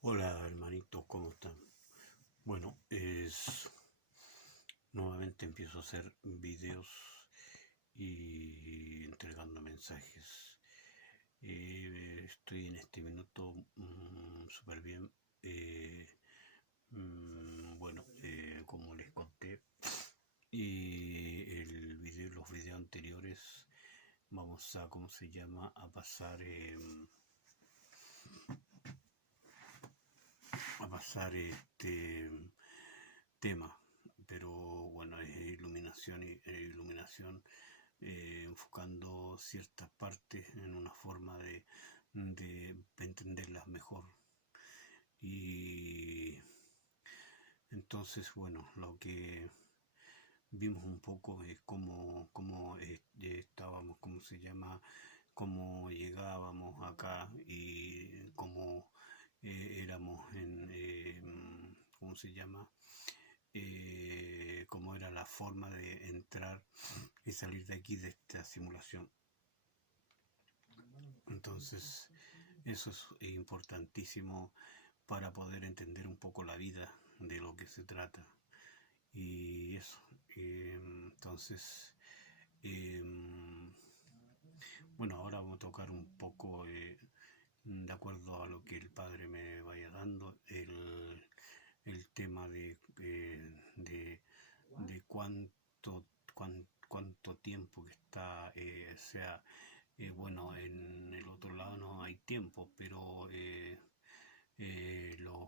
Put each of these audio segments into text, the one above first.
Hola hermanito, ¿cómo están? Bueno, nuevamente empiezo a hacer videos y entregando mensajes. Estoy en este minuto súper bien. Como les conté, y los videos anteriores vamos a, ¿cómo se llama? A pasar este tema, pero bueno, es iluminación y iluminación, enfocando ciertas partes en una forma de entenderlas mejor. Y entonces, bueno, lo que vimos un poco es cómo estábamos, cómo se llama, cómo llegábamos acá y cómo éramos ¿cómo se llama? Cómo era la forma de entrar y salir de aquí, de esta simulación. Entonces, eso es importantísimo para poder entender un poco la vida, de lo que se trata. Y eso, entonces, eh, bueno, ahora vamos a tocar un poco, de acuerdo a lo que el Padre me vaya dando, el tema de cuánto tiempo que está, sea, bueno, en el otro lado no hay tiempo, pero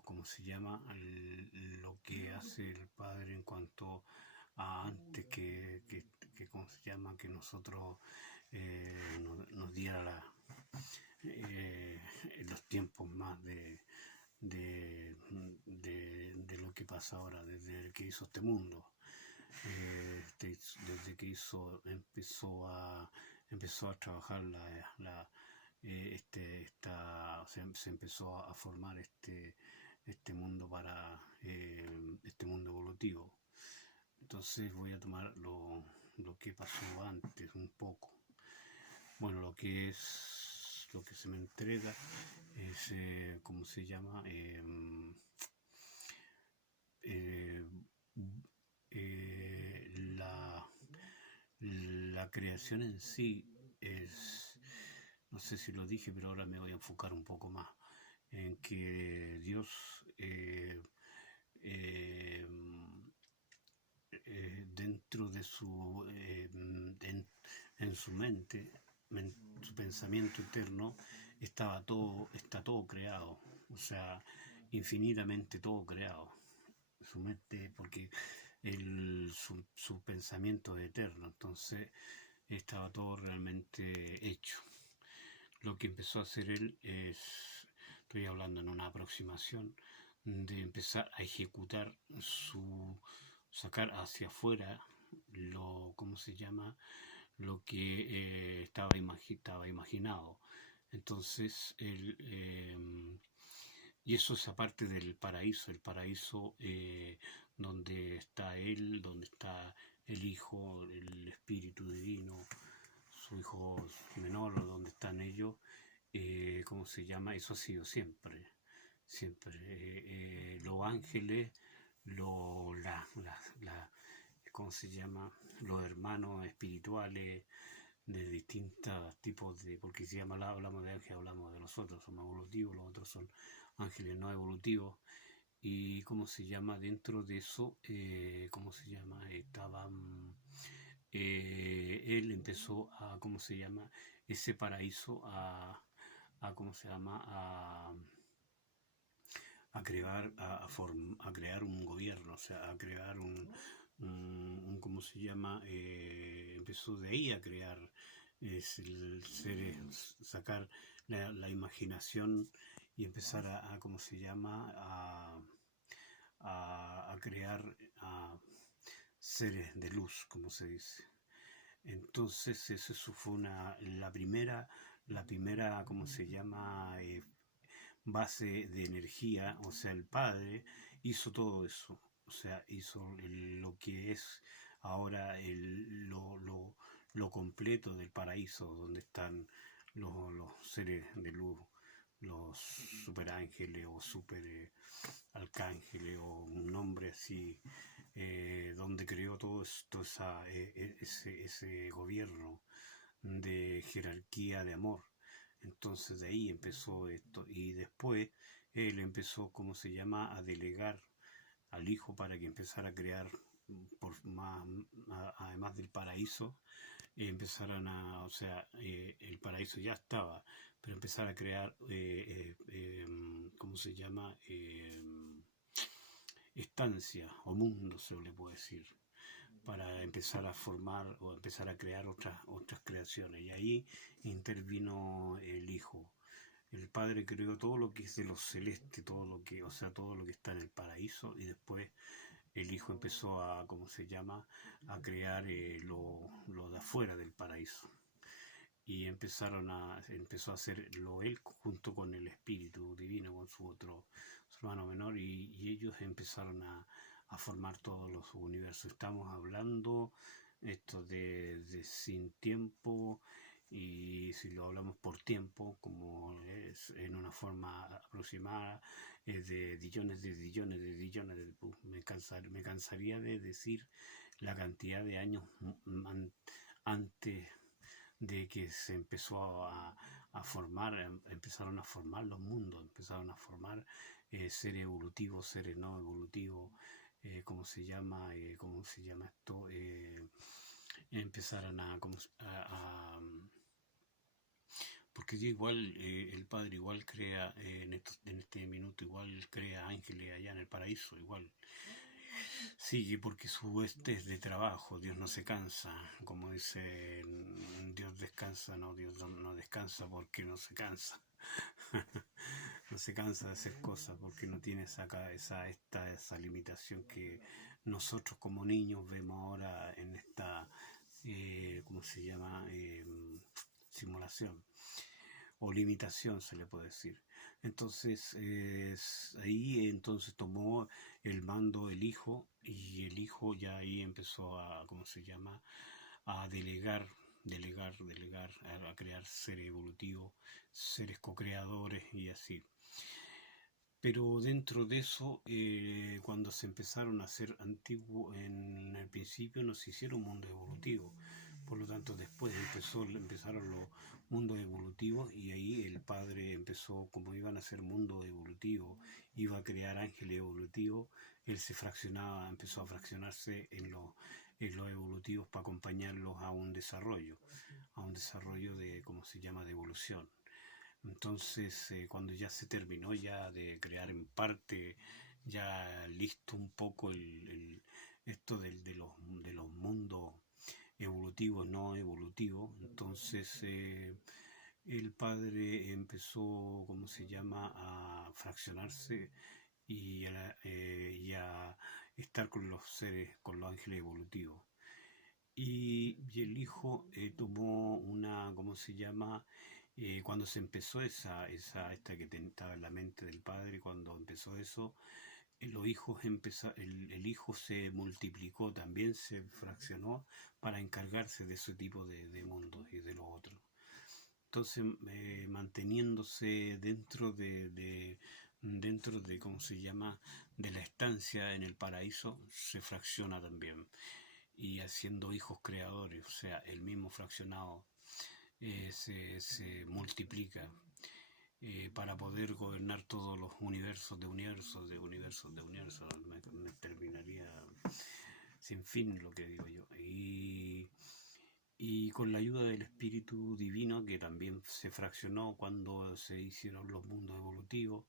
¿cómo se llama? Lo que hace el Padre en cuanto a antes que ¿cómo se llama? Que nosotros nos diera eh, los tiempos más de lo que pasa ahora, desde que hizo este mundo. Desde que empezó a trabajar se empezó a formar este mundo para este mundo evolutivo. Entonces voy a tomar lo que pasó antes un poco. Bueno, lo que se me entrega es, ¿cómo se llama? Eh, la creación en sí es, no sé si lo dije, pero ahora me voy a enfocar un poco más en que Dios, eh, dentro de en su mente, en su pensamiento eterno, está todo creado, o sea, infinitamente todo creado. Su mente, porque su pensamiento es eterno, entonces estaba todo realmente hecho. Lo que empezó a hacer él es, estoy hablando en una aproximación, de empezar a ejecutar sacar hacia afuera ¿cómo se llama? Lo que estaba imaginado. Entonces, y eso es aparte del paraíso, el paraíso, donde está Él, donde está el Hijo, el Espíritu Divino, su Hijo menor, donde están ellos, ¿cómo se llama? Eso ha sido siempre, siempre. Los ángeles, lo, la, ¿cómo se llama? Los hermanos espirituales de distintos tipos porque si hablamos de ángeles, hablamos de nosotros, somos evolutivos, los otros son ángeles no evolutivos. Y cómo se llama, dentro de eso, cómo se llama, él empezó a, cómo se llama, ese paraíso cómo se llama, a crear un gobierno, o sea, a crear ¿cómo se llama? Empezó de ahí a crear, sacar la imaginación y empezar ¿cómo se llama? A crear a seres de luz, como se dice. Entonces, eso fue la primera, ¿cómo se llama? Base de energía, o sea, el Padre hizo todo eso, o sea, hizo lo que es ahora lo completo del paraíso, donde están los seres de luz, los superángeles o super arcángeles o un nombre así, donde creó todo esto, ese gobierno de jerarquía de amor. Entonces de ahí empezó esto y después él empezó, ¿cómo se llama?, a delegar al hijo para que empezara a crear por más, además del paraíso, empezaran a, o sea, el paraíso ya estaba, pero empezar a crear, ¿cómo se llama?, estancia o mundo, se le puede decir, para empezar a formar o empezar a crear otras creaciones. Y ahí intervino el hijo. El padre creó todo lo que es de lo celeste, todo lo que, o sea, todo lo que está en el paraíso, y después el hijo empezó a, ¿cómo se llama?, a crear lo de afuera del paraíso. Y empezó a hacerlo él junto con el espíritu divino, con su hermano menor, y ellos empezaron a formar todos los universos. Estamos hablando esto de sin tiempo, y si lo hablamos por tiempo, como es en una forma aproximada, es de billones de billones de billones me cansaría de decir la cantidad de años antes de que se empezó a formar, empezaron a formar los mundos, empezaron a formar seres evolutivos, seres no evolutivos, ¿cómo se llama esto? Empezaron porque igual el padre igual crea, en este minuto igual crea ángeles allá en el paraíso, igual. Sí, porque su es de trabajo, Dios no se cansa, como dice, Dios descansa, no, Dios no descansa porque no se cansa. No se cansa de hacer cosas porque no tiene esa limitación que nosotros como niños vemos ahora en esta, ¿cómo se llama?, simulación o limitación, se le puede decir. Entonces ahí entonces tomó el mando el hijo, y el hijo ya ahí empezó a, ¿cómo se llama?, a delegar, a crear seres evolutivos, seres co-creadores y así. Pero dentro de eso, cuando se empezaron a hacer antiguos, en el principio no se hicieron mundos evolutivos. Por lo tanto, después empezaron los mundos evolutivos, y ahí el padre empezó, como iban a ser mundos evolutivos, iba a crear ángeles evolutivos, él se fraccionaba, empezó a fraccionarse en los evolutivos para acompañarlos a un desarrollo de, ¿cómo se llama?, de evolución. Entonces, cuando ya se terminó ya de crear en parte, ya listo un poco esto de los mundos evolutivos, no evolutivos, entonces el padre empezó, ¿cómo se llama?, a fraccionarse y a estar con los seres, con los ángeles evolutivos. Y el hijo tomó una, ¿cómo se llama?, cuando se empezó esta que estaba en la mente del padre, cuando empezó eso, los hijos el hijo se multiplicó, también se fraccionó para encargarse de ese tipo de mundos y de los otros. Entonces, manteniéndose dentro de, ¿cómo se llama?, de la estancia en el paraíso, se fracciona también, y haciendo hijos creadores, o sea, el mismo fraccionado se multiplica para poder gobernar todos los universos de universos. Me terminaría sin fin lo que digo yo. Y con la ayuda del espíritu divino, que también se fraccionó cuando se hicieron los mundos evolutivos,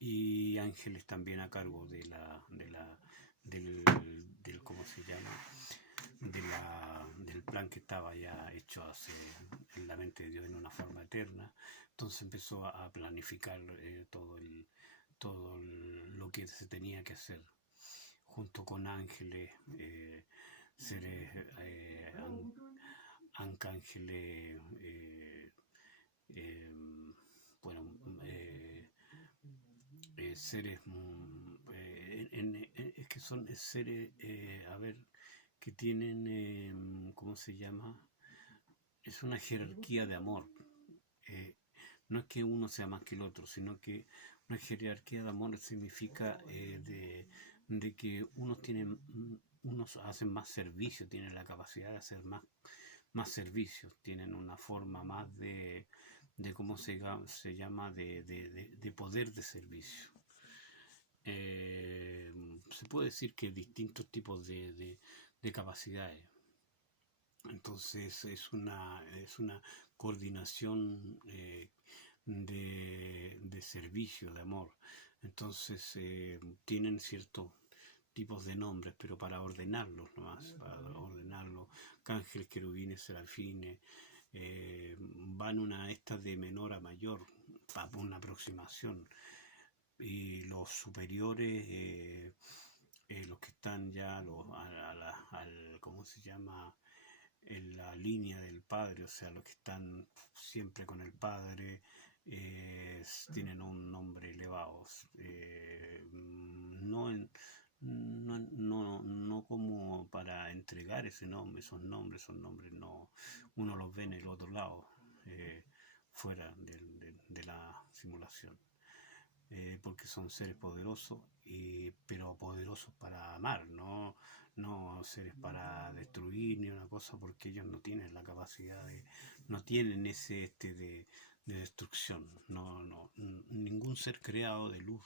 y ángeles también a cargo del ¿cómo se llama?, del plan que estaba ya hecho en la mente de Dios en una forma eterna. Entonces empezó a planificar todo lo que se tenía que hacer, junto con ángeles, seres, arcángeles, bueno, seres, es que son seres, a ver, que tienen, ¿cómo se llama?, es una jerarquía de amor. no es que uno sea más que el otro, sino que una jerarquía de amor significa de que unos hacen más servicio, tienen la capacidad de hacer más servicios, tienen una forma más de cómo se llama, de poder de servicio. Se puede decir que distintos tipos de capacidades. Entonces es una coordinación de servicio, de amor. Entonces tienen ciertos tipos de nombres, pero para ordenarlos nomás, para ordenarlos, ángeles, querubines, serafines, van una esta de menor a mayor, para una aproximación. Y los superiores, los que están ya ¿cómo se llama? En la línea del Padre, o sea, los que están siempre con el Padre, tienen un nombre elevado. No, no como para entregar esos nombres no, uno los ve en el otro lado, fuera de la simulación. Porque son seres poderosos, pero poderosos para amar, no seres para destruir ni una cosa, porque ellos no tienen la capacidad no tienen ese de destrucción, ningún ser creado de luz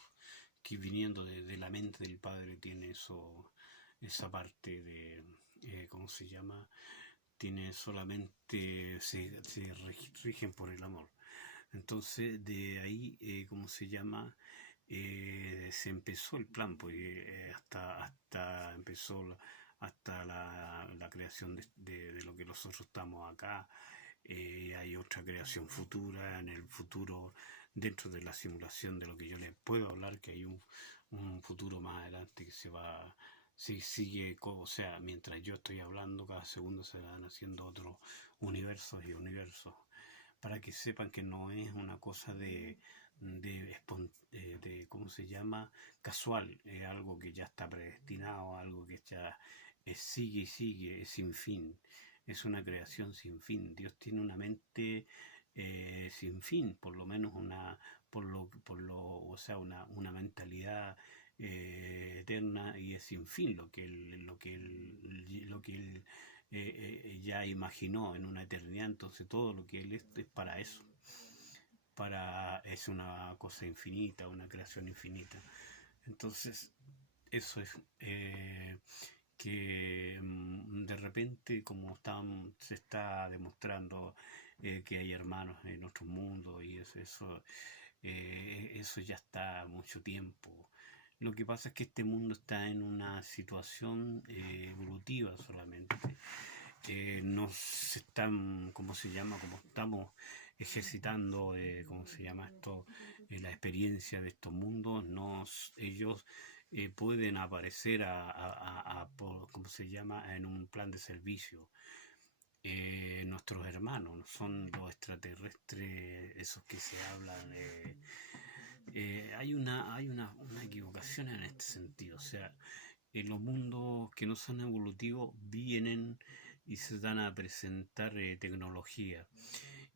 que viniendo de la mente del Padre tiene esa parte ¿cómo se llama? Tiene solamente, se rigen por el amor. Entonces de ahí, ¿cómo se llama? Se empezó el plan, pues hasta empezó hasta la creación de lo que nosotros estamos acá. Hay otra creación futura, en el futuro, dentro de la simulación de lo que yo les puedo hablar, que hay un futuro más adelante que sigue, o sea, mientras yo estoy hablando, cada segundo se van haciendo otros universos y universos, para que sepan que no es una cosa de ¿cómo se llama? Casual, es algo que ya está predestinado, algo que ya sigue y sigue, es sin fin, es una creación sin fin. Dios tiene una mente sin fin, por lo menos o sea, una mentalidad eterna, y es sin fin lo que él ya imaginó en una eternidad. Entonces todo lo que él es para eso, es una cosa infinita, una creación infinita. Entonces eso es que de repente, como se está demostrando que hay hermanos en otros mundos, y eso ya está mucho tiempo. Lo que pasa es que este mundo está en una situación evolutiva solamente. Nos están, ¿cómo se llama? Como estamos ejercitando, ¿cómo se llama esto? La experiencia de estos mundos, ellos pueden aparecer ¿cómo se llama? En un plan de servicio. Nuestros hermanos son los extraterrestres, esos que se hablan. Hay una equivocación en este sentido, o sea, en los mundos que no son evolutivos vienen y se dan a presentar tecnología,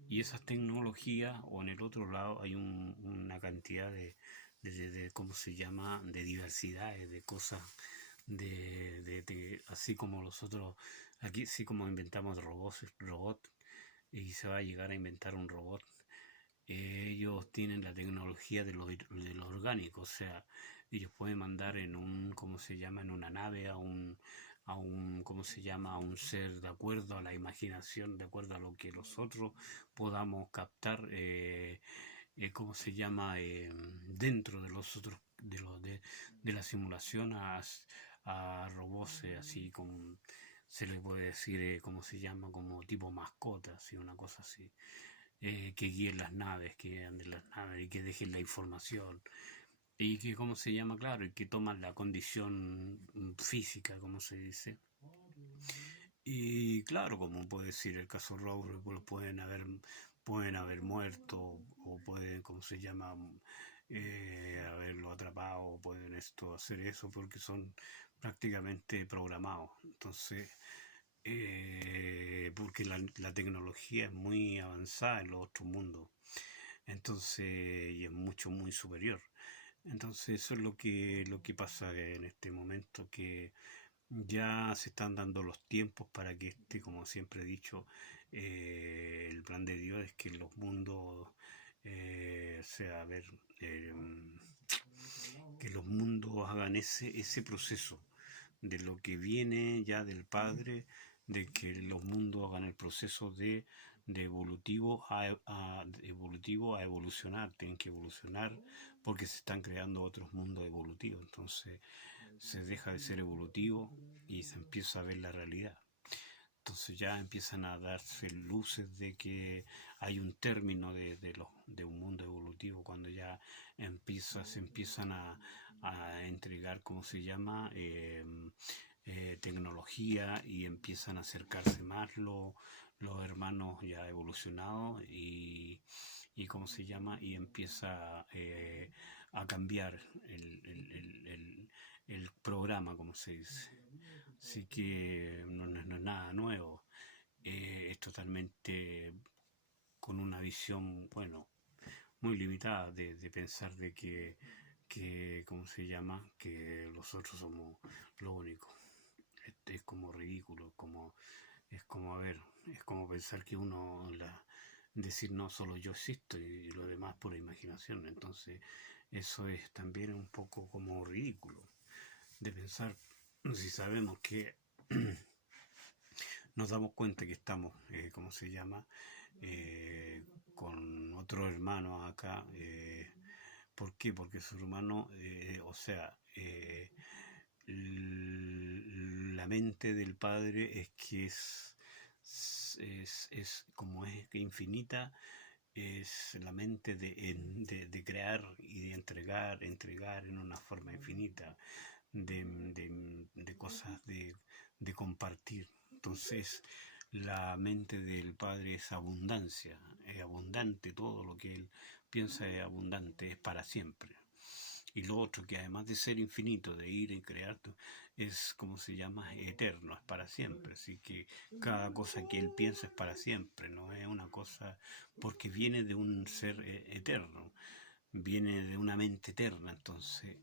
y esas tecnologías, o en el otro lado hay una cantidad ¿cómo se llama? De diversidades, de cosas, así como nosotros, aquí sí, como inventamos robots, y se va a llegar a inventar un robot. Ellos tienen la tecnología de lo orgánico, o sea, ellos pueden mandar ¿cómo se llama? En una nave ¿cómo se llama? A un ser de acuerdo a la imaginación, de acuerdo a lo que nosotros podamos captar, ¿cómo se llama? Dentro de los otros, de la simulación, a robots, así como se le puede decir, ¿cómo se llama? Como tipo mascotas, y una cosa así. Que guíen las naves, que anden las naves y que dejen la información, y que, ¿cómo se llama? Claro, y que toman la condición física, como se dice. Y claro, como puede decir el caso Robre, pues pueden haber muerto, o pueden, ¿cómo se llama? Haberlo atrapado, o pueden hacer eso, porque son prácticamente programados. Entonces, porque la tecnología es muy avanzada en los otros mundos. Entonces, y es mucho, muy superior. Entonces, eso es lo que pasa en este momento, que ya se están dando los tiempos para que como siempre he dicho, el plan de Dios es que los mundos, sea, a ver, eh, que los mundos hagan ese proceso de lo que viene ya del Padre, de que los mundos hagan el proceso de evolutivo a evolucionar, tienen que evolucionar porque se están creando otros mundos evolutivos, entonces se deja de ser evolutivo y se empieza a ver la realidad. Entonces ya empiezan a darse luces de que hay un término de un mundo evolutivo cuando ya se empiezan a entregar, ¿cómo se llama? Tecnología y empiezan a acercarse más los hermanos ya evolucionados y ¿cómo se llama? Y empieza a cambiar el programa, como se dice. Así que no es nada nuevo, es totalmente con una visión, bueno, muy limitada de pensar de que, ¿cómo se llama? Que nosotros somos lo único. Es como ridículo, es como, a ver, es como pensar que decir no, solo yo existo y lo demás pura imaginación. Entonces, eso es también un poco como ridículo de pensar, si sabemos que nos damos cuenta que estamos, ¿cómo se llama? Con otro hermano acá. ¿Por qué? Porque su hermano, o sea, la mente del Padre es que es como es infinita, es la mente de crear y de entregar en una forma infinita, de cosas de compartir. Entonces, la mente del Padre es abundancia, es abundante, todo lo que Él piensa es abundante, es para siempre. Y lo otro, que además de ser infinito, de ir y crear, es, como se llama, eterno, es para siempre. Así que cada cosa que Él piensa es para siempre, no es una cosa, porque viene de un ser eterno, viene de una mente eterna. Entonces,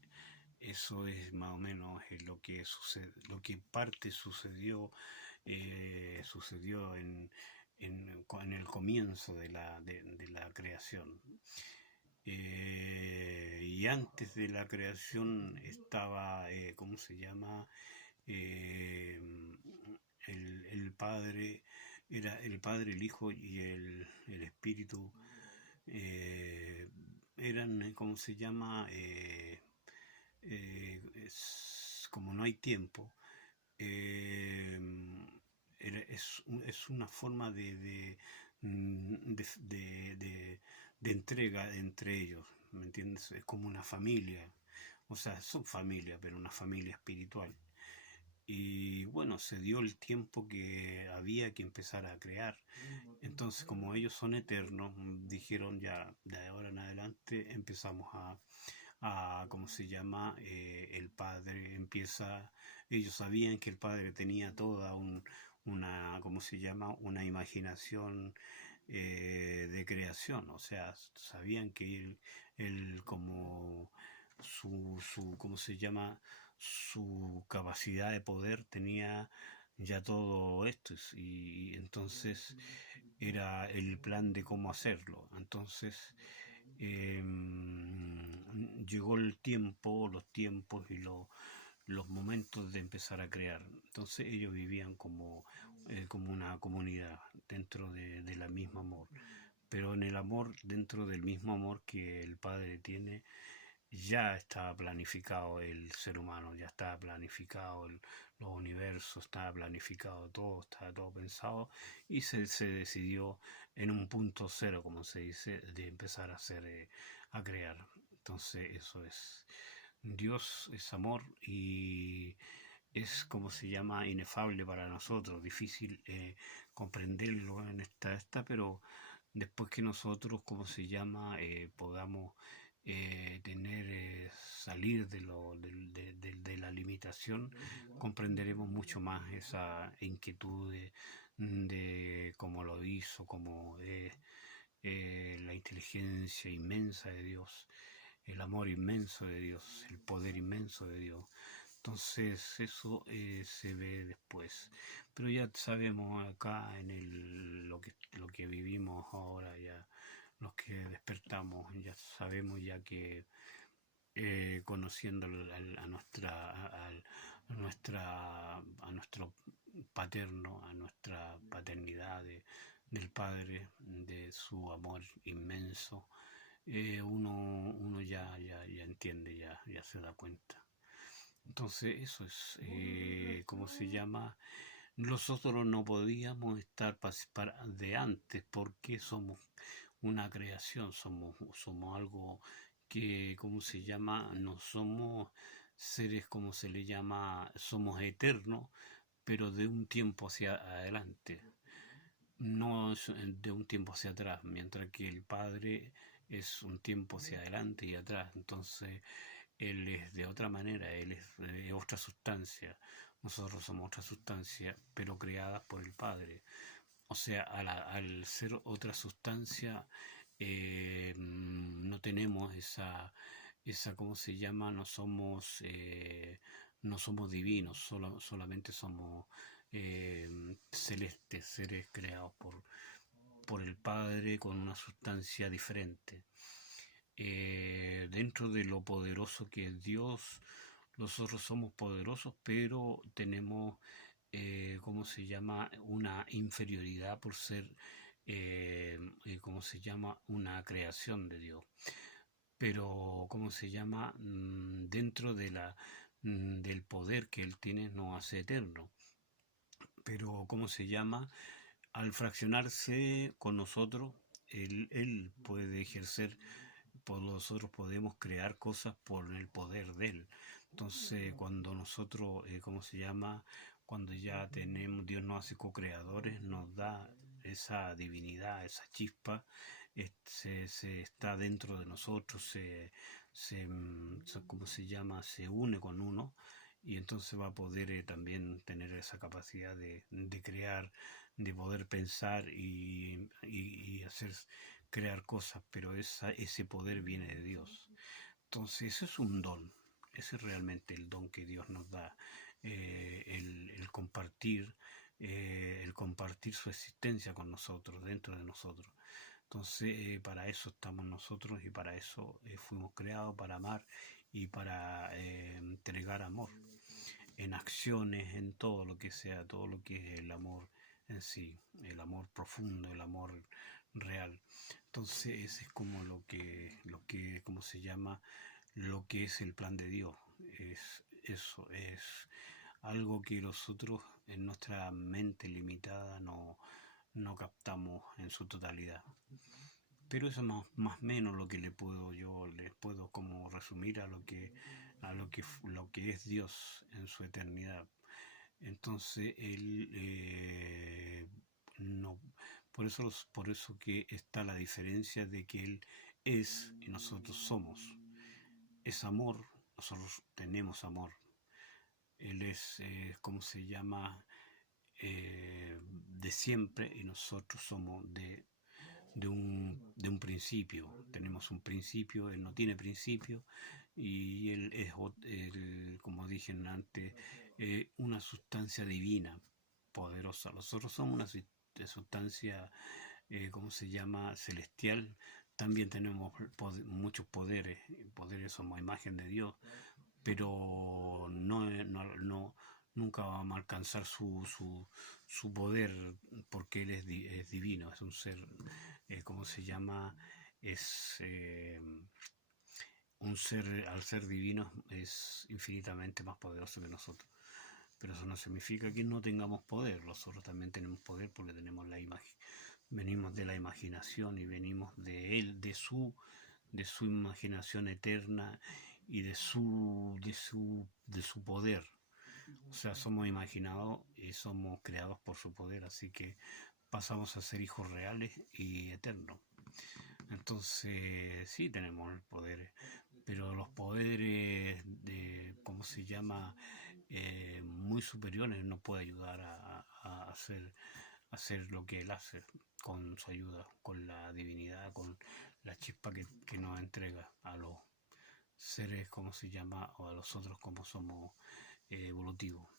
eso es más o menos lo que sucede, lo que parte sucedió en el comienzo de la creación. Y antes de la creación estaba, ¿cómo se llama? Eh, el Padre, era el Padre, el Hijo y el Espíritu, eran, ¿cómo se llama? Como no hay tiempo, eh, es una forma de entrega entre ellos, ¿me entiendes? Es como una familia, o sea, son familia, pero una familia espiritual. Y bueno, se dio el tiempo que había que empezar a crear. Entonces, como ellos son eternos, dijeron ya, de ahora en adelante empezamos ¿cómo se llama? El padre empieza, ellos sabían que el padre tenía toda una, ¿cómo se llama? Una imaginación de creación, o sea, sabían que él como ¿cómo se llama? Su capacidad de poder tenía ya todo esto y entonces era el plan de cómo hacerlo. Entonces llegó el tiempo, los tiempos y los momentos de empezar a crear. Entonces ellos vivían como una comunidad dentro de la misma amor. Pero en el amor, dentro del mismo amor que el Padre tiene, ya estaba planificado el ser humano, ya estaba planificado los universos, estaba planificado todo, estaba todo pensado y se decidió en un punto cero, como se dice, de empezar a hacer, a crear. Entonces eso es. Dios es amor y es, como se llama, inefable para nosotros, difícil comprenderlo en pero después que nosotros, como se llama, podamos salir de la limitación, comprenderemos mucho más esa inquietud de cómo lo hizo, cómo es, la inteligencia inmensa de Dios, el amor inmenso de Dios, el poder inmenso de Dios. Entonces eso se ve después. Pero ya sabemos acá en lo que vivimos ahora, ya los que despertamos, ya sabemos ya que conociendo a nuestro paterno, a nuestra paternidad del Padre, de su amor inmenso, uno ya entiende, ya se da cuenta. Entonces eso es, ¿cómo se llama? Nosotros no podíamos estar de antes porque somos una creación, somos algo que, ¿cómo se llama? No somos seres, como se le llama, somos eternos, pero de un tiempo hacia adelante, no es de un tiempo hacia atrás, mientras que el Padre es un tiempo hacia adelante y atrás. Entonces él es de otra manera, él es de otra sustancia. Nosotros somos otra sustancia, pero creadas por el Padre. O sea, al ser otra sustancia, no tenemos ¿cómo se llama? No somos divinos, solamente somos celestes, seres creados por el Padre con una sustancia diferente. Dentro de lo poderoso que es Dios, nosotros somos poderosos, pero tenemos, ¿cómo se llama?, una inferioridad por ser, ¿cómo se llama?, una creación de Dios. Pero, ¿cómo se llama?, dentro del poder que Él tiene, nos hace eterno. Pero, ¿cómo se llama?, al fraccionarse con nosotros, él puede ejercer, nosotros podemos crear cosas por el poder de Él. Entonces, cuando nosotros, ¿cómo se llama? Cuando ya tenemos, Dios nos hace co-creadores, nos da esa divinidad, esa chispa, se está dentro de nosotros, ¿cómo se llama? Se une con uno y entonces va a poder también tener esa capacidad de crear, de poder pensar y hacer crear cosas, pero ese poder viene de Dios. Entonces eso es un don, ese es realmente el don que Dios nos da, el compartir, el compartir su existencia con nosotros, dentro de nosotros. Entonces para eso estamos nosotros y para eso fuimos creados, para amar y para entregar amor en acciones, en todo lo que sea, todo lo que es el amor en sí, el amor profundo, el amor real. Entonces ese es como ¿cómo se llama? Lo que es el plan de Dios. Eso es algo que nosotros en nuestra mente limitada no captamos en su totalidad. Pero eso es más o menos lo que les puedo como resumir lo que es Dios en su eternidad. Entonces él no, por eso que está la diferencia de que él es y nosotros somos. Es amor, nosotros tenemos amor. Él es, ¿cómo se llama? De siempre y nosotros somos de un principio. Tenemos un principio, él no tiene principio y él es, como dije antes, una sustancia divina, poderosa. Nosotros somos una sustancia, ¿cómo se llama?, celestial. También tenemos muchos poderes, somos imagen de Dios, pero nunca vamos a alcanzar su poder porque Él es divino, es un ser, ¿cómo se llama? Es un ser, al ser divino, es infinitamente más poderoso que nosotros. Pero eso no significa que no tengamos poder, nosotros también tenemos poder porque tenemos la imagen, venimos de la imaginación y venimos de Él, de su imaginación eterna y de su poder. O sea, somos imaginados y somos creados por su poder, así que pasamos a ser hijos reales y eternos. Entonces, sí tenemos el poder, pero los poderes ¿cómo se llama? Muy superiores nos puede ayudar a hacer lo que Él hace con su ayuda, con la divinidad, con la chispa que nos entrega a los seres, como se llama, o a los otros como somos evolutivos.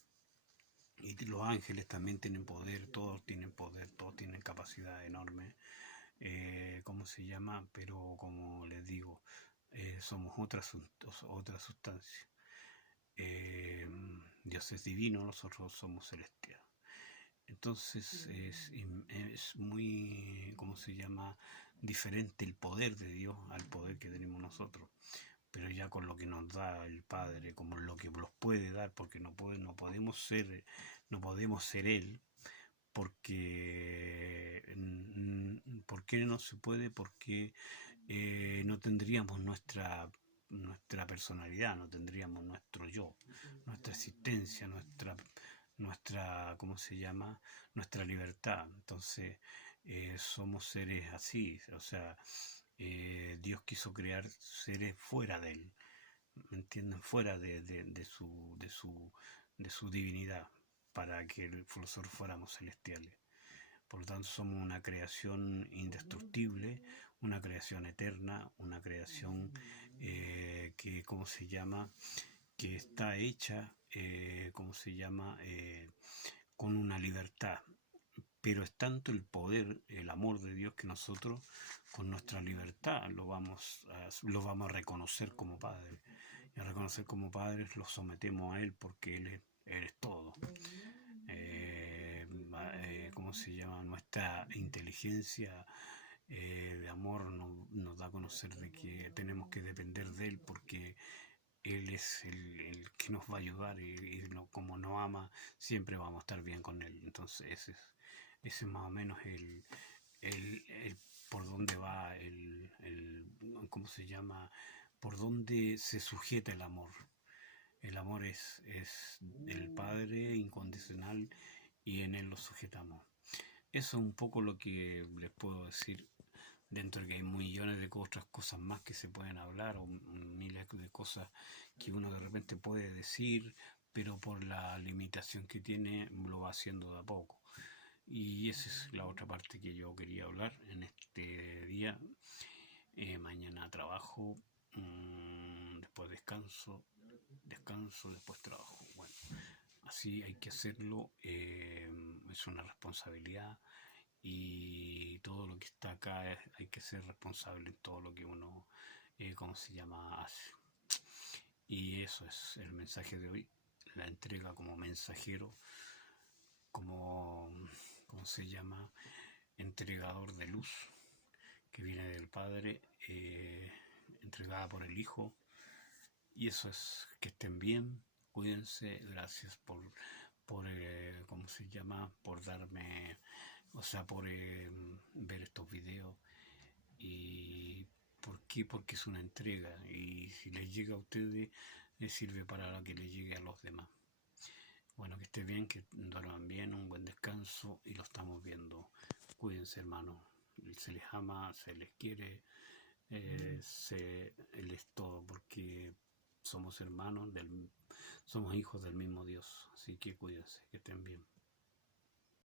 Y los ángeles también tienen poder, todos tienen capacidad enorme, ¿cómo se llama? Pero como les digo, somos otra sustancia. Dios es divino, nosotros somos celestiales. Entonces es muy, ¿cómo se llama? Diferente el poder de Dios al poder que tenemos nosotros. Pero ya con lo que nos da el Padre, como lo que nos puede dar, porque no podemos ser Él, porque ¿por qué no se puede? Porque no tendríamos nuestra personalidad, no tendríamos nuestro yo, nuestra existencia, ¿cómo se llama? Nuestra libertad. Entonces, somos seres así, o sea, Dios quiso crear seres fuera de Él, ¿me entienden? Fuera de su divinidad, para que nosotros fuéramos celestiales. Por lo tanto, somos una creación indestructible, una creación eterna, una creación que, ¿cómo se llama? Que está hecha, ¿cómo se llama? Con una libertad. Pero es tanto el poder, el amor de Dios, que nosotros con nuestra libertad lo vamos a reconocer como Padre. Y a reconocer como padres lo sometemos a Él porque Él es todo. ¿Cómo se llama? Nuestra inteligencia de amor nos da a conocer de que tenemos que depender de Él porque Él es el que nos va a ayudar como nos ama, siempre vamos a estar bien con Él. Entonces ese es más o menos el por dónde va ¿cómo se llama? Por dónde se sujeta el amor. El amor es del Padre incondicional y en Él lo sujetamos. Eso es un poco lo que les puedo decir, dentro de que hay millones de otras cosas más que se pueden hablar, o miles de cosas que uno de repente puede decir, pero por la limitación que tiene lo va haciendo de a poco. Y esa es la otra parte que yo quería hablar en este día. Mañana trabajo, después descanso, después trabajo. Bueno, así hay que hacerlo, es una responsabilidad y todo lo que está acá hay que ser responsable en todo lo que uno, ¿cómo se llama?, hace. Y eso es el mensaje de hoy, la entrega como mensajero, como, ¿cómo se llama?, entregador de luz que viene del Padre, entregada por el Hijo. Y eso es, que estén bien, cuídense, gracias por ¿cómo se llama?, por darme, o sea, por ver estos videos. ¿Y por qué? Porque es una entrega y si les llega a ustedes, les sirve para que les llegue a los demás. Bueno, que estén bien, que duerman bien, un buen descanso y lo estamos viendo. Cuídense, hermanos. Se les ama, se les quiere, Él es todo, porque somos hermanos, somos hijos del mismo Dios. Así que cuídense, que estén bien.